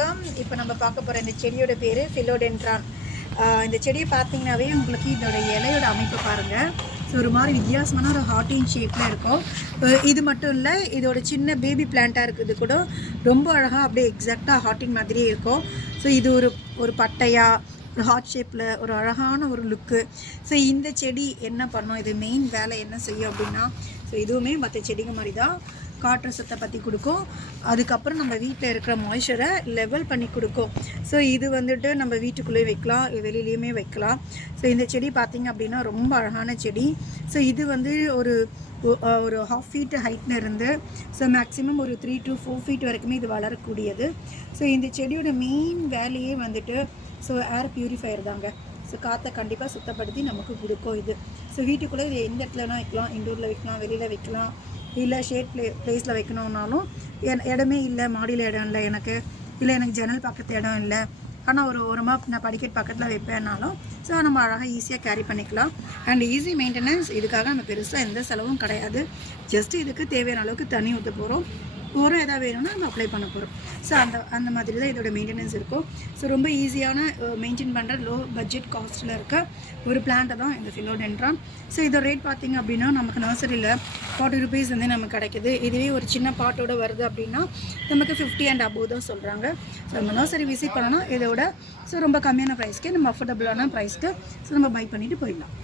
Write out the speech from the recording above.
வணக்கம். இப்போ நம்ம பார்க்க போகிற இந்த செடியோட பேர் ஃபிலோடென்ட்ரான். இந்த செடியை பார்த்தீங்கன்னாவே உங்களுக்கு இதோட இலையோட அமைப்பு பாருங்கள். ஸோ ஒரு மாதிரி வித்தியாசமான ஒரு ஹார்ட்டின் ஷேப்பில் இருக்கும். இது மட்டும் இல்லை, இதோட சின்ன பேபி பிளான்ட்டாக இருக்குது கூட ரொம்ப அழகாக அப்படியே எக்ஸாக்டாக ஹார்ட்டின் மாதிரியே இருக்கும். ஸோ இது ஒரு பட்டையாக ஒரு ஹார்ட் ஷேப்பில் ஒரு அழகான ஒரு லுக்கு. ஸோ இந்த செடி என்ன பண்ணும், இது மெயின் வேலை என்ன செய்யும் அப்படின்னா, ஸோ இதுவுமே மற்ற செடிங்க மாதிரி தான் காற்று சத்தை பற்றி கொடுக்கும். அதுக்கப்புறம் நம்ம வீட்டில் இருக்கிற மாய்ஸ்சரை லெவல் பண்ணி கொடுக்கும். ஸோ இது வந்துட்டு நம்ம வீட்டுக்குள்ளேயே வைக்கலாம், வெளியிலையுமே வைக்கலாம். ஸோ இந்த செடி பார்த்திங்க அப்படின்னா ரொம்ப அழகான செடி. ஸோ இது வந்து ஒரு 1/2 ஃபீட் ஹைட்டில் இருந்து ஸோ மேக்ஸிமம் ஒரு 3 to 4 ஃபீட் வரைக்குமே இது வளரக்கூடியது. ஸோ இந்த செடியோட மெயின் வேலையே வந்துட்டு ஸோ ஏர் பியூரிஃபையர் தாங்க. ஸோ காற்றை கண்டிப்பாக சுத்தப்படுத்தி நமக்கு கொடுக்கும் இது. ஸோ வீட்டுக்குள்ளே இது எந்த இடத்துலனா வைக்கலாம், இண்டோரில் வைக்கலாம், வெளியில் வைக்கலாம், இல்லை ஷேட் ப்ளேஸில் வைக்கணுன்னாலும் இடமே இல்லை, மாடியில் இடம் இல்லை எனக்கு, இல்லை எனக்கு ஜன்னல் பக்கத்து இடம் இல்லை, ஆனால் ஒரு ஓரமாக நான் படிக்கட் பக்கத்தில் வைப்பேன்னாலும் ஸோ நம்ம அழகாக ஈஸியாக கேரி பண்ணிக்கலாம். And easy maintenance. இதுக்காக நம்ம பெருசாக எந்த செலவும் கிடையாது. ஜஸ்ட்டு இதுக்கு தேவையான அளவுக்கு தண்ணி ஊற்ற போகிறோம், உரம் எதாவது வேணும்னா நம்ம அப்ளை பண்ண போகிறோம். ஸோ அந்த மாதிரி தான் இதோட மெயின்டெனன்ஸ் இருக்கும். ஸோ ரொம்ப ஈஸியான மெயின்டைன் பண்ணுற லோ பட்ஜெட் காஸ்ட்டில் இருக்க ஒரு பிளான்ட்டை தான் இந்த ஃபிலோடென்ட்ரான். ஸோ இதோட ரேட் பார்த்திங்க அப்படின்னா நமக்கு நர்சரியில் 40 rupees வந்து நமக்கு கிடைக்கிது. இதுவே ஒரு சின்ன பாட்டோட வருது அப்படின்னா நமக்கு 50 and above தான் சொல்கிறாங்க. ஸோ நம்ம நர்சரி விசிட் பண்ணோன்னா இதோட ஸோ ரொம்ப கம்மியான ப்ரைஸ்க்கு நம்ம அஃபோர்டபுளான ப்ரைஸ்க்கு ஸோ நம்ம பை பண்ணிவிட்டு போயிடலாம்.